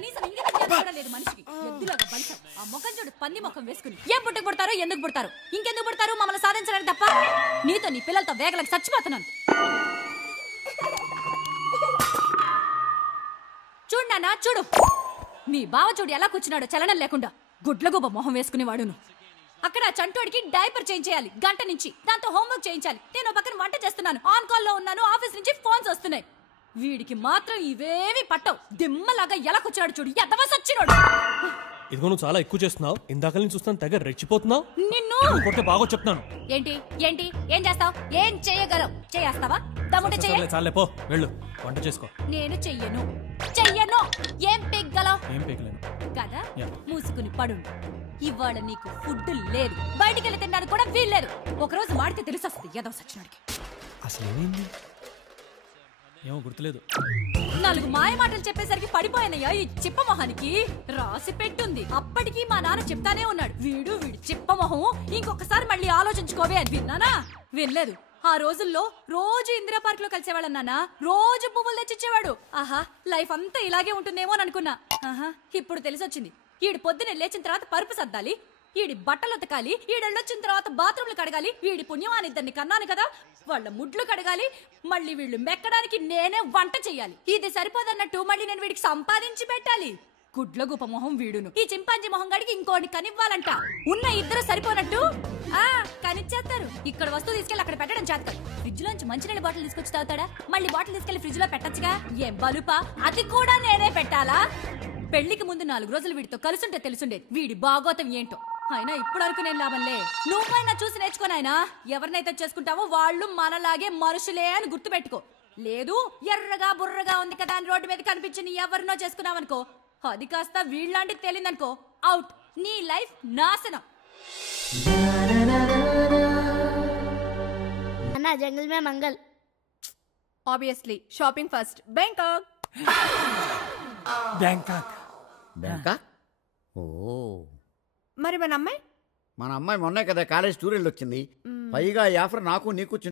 కనీసం ఇంగిత జ్ఞానం కూడా లేదు మనిషికి. ఎద్దులాగా బలిసాం. ఆ ముఖం చూడు, పంది ముఖం వేసుకుని. ఏం పుట్టుకు పుడతారో, ఎందుకు పుడతారు, ఇంకెందుకు పుడతారు? మమ్మల్ని సాధించడానికి తప్ప. నీతో నీ పిల్లలతో వేగలకు చచ్చిపోతున్నాను. చూడు నాన్న, చూడు మీ బావ చూడు ఎలా కూర్చున్నాడో చలనం లేకుండా. గుడ్లగూబ మొహం వేసుకునేవాడును. అక్కడ చంటోడికి డైపర్ చేంజ్ చేయాలి గంట నుంచి. దాంతో హోంవర్క్ చేయించాలి. నేను పక్కన వంట చేస్తున్నాను. ఆన్ కాల్ లో ఉన్నాను. ఆఫీస్ నుంచి ఫోన్స్ వస్తున్నాయి. వీడికి మాత్రం ఇవేవి పట్టవు. దిమ్మలాగా ఎలా కూర్చున్నాడు చూడు, ఎదవ సచ్చినోడు. ఇదిగో నువ్వు చాలా ఎక్కువ చేస్తున్నావు. ఇందాక నుంచి చూస్తాను తెగ రెచ్చిపోతున్నావు. నిన్ను కొట్టే బాగా చెప్తాను. ఏంటి ఏంటి ఏం చేస్తావు? ఏం చేయగలవు? చేస్తావా? దమ్ముంటే చెయ్యి. చాలే పో, వెళ్ళు వంట చేసుకో. నేను చెయ్యను. ఏం పెగ్గలవు? ఏం పెగలేను కదా. మూసుకుని పడు. ఇవాళ నీకు ఫుడ్ లేదు. బయటికి వెళ్ళి తినడానికి కూడా వీల్లేదు. ఒకరోజు మాడితే తెలిసొస్తుంది ఏదో సచ్చినాడికి. అసలు ఏమైంది? ఏమో గుర్తులేదు. 4 మాయ మాటలు చెప్పేసరికి పడిపోయానయ్యా ఈ చిప్పమొహానికి. రాసి పెట్టుంది. అప్పటికి మా నాన్న చెప్తానే ఉన్నాడు, వీడు చిప్పమొహం, ఇంకొకసారి మళ్ళీ ఆలోచించుకోవే అని. విన్నానా? వినలేదు. ఆ రోజుల్లో రోజు ఇందిరా పార్క్ లో కలిసేవాళ్ళ నాన్న. రోజు పువ్వులు తెచ్చిచ్చేవాడు. ఆహా, లైఫ్ అంతా ఇలాగే ఉంటుందేమో అని అనుకున్నా. ఆహా, ఇప్పుడు తెలిసొచ్చింది. ఈడు పొద్దునే లేచిన తర్వాత పరుపు సర్దాలి, ఈడి బట్టలు ఉతకాలి, ఈడెళ్ళొచ్చిన తర్వాత బాత్రూమ్లు కడగాలి. వీడి పుణ్యమాని ఇద్దరిని కన్నాను కదా, వాళ్ళ ముడ్లు కడగాలి. మళ్ళీ వీళ్ళు మెక్కడానికి నేనే వంట చెయ్యాలి. ఇది సరిపోదన్నట్టు మళ్ళీ నేను వీడికి సంపాదించి పెట్టాలి. గుడ్ల గుప మొహం వీడును. ఈ చింపాంజీ మొహం గడికి ఇంకోటి కనివ్వాలంట. ఉన్న ఇద్దరు సరిపోనట్టు కనిచ్చేస్తారు. ఇక్కడ వస్తువు తీసుకెళ్లి అక్కడ పెట్టడం చేస్తారు. ఫ్రిడ్జ్ లోంచి మంచినీళ్ళ బాటిల్ తీసుకొచ్చి తాగుతాడా? మళ్ళీ బాటిల్ తీసుకెళ్లి ఫ్రిడ్జ్ లో పెట్టచ్చుగా. ఏం బలుపా, అది కూడా నేనే పెట్టాలా? పెళ్లికి ముందు 4 రోజులు వీడితో కలుసుంటే తెలుసుండేది వీడి బాగోతం ఏంటో. అయినా ఇప్పుడు వరకు నేను లాభంలే. నువ్వైనా చూసి నేర్చుకోనాయనా. ఎవరినైతే చేసుకుంటావో వాళ్ళు మనలాగే మనుషులే అని గుర్తు పెట్టుకో. లేదు ఎర్రగా బుర్రగా ఉంది కదా అని రోడ్డు మీద కనిపించి ఎవరినో చేసుకున్నావనుకో, అది కాస్త వీళ్ళంటి తేలిందనుకో, అవుట్. నీ లైఫ్ నాశనం. अन्ना जंगल में मंगल. Obviously, shopping first. Bangkok. Bangkok. Bangkok? ఓ, మరి మన అమ్మాయి మన అమ్మాయి మొన్నే కదా కాలేజ్ టూర్ వెళ్ళి వచ్చింది. పైగా ఈ ఆఫర్ నాకు నీకు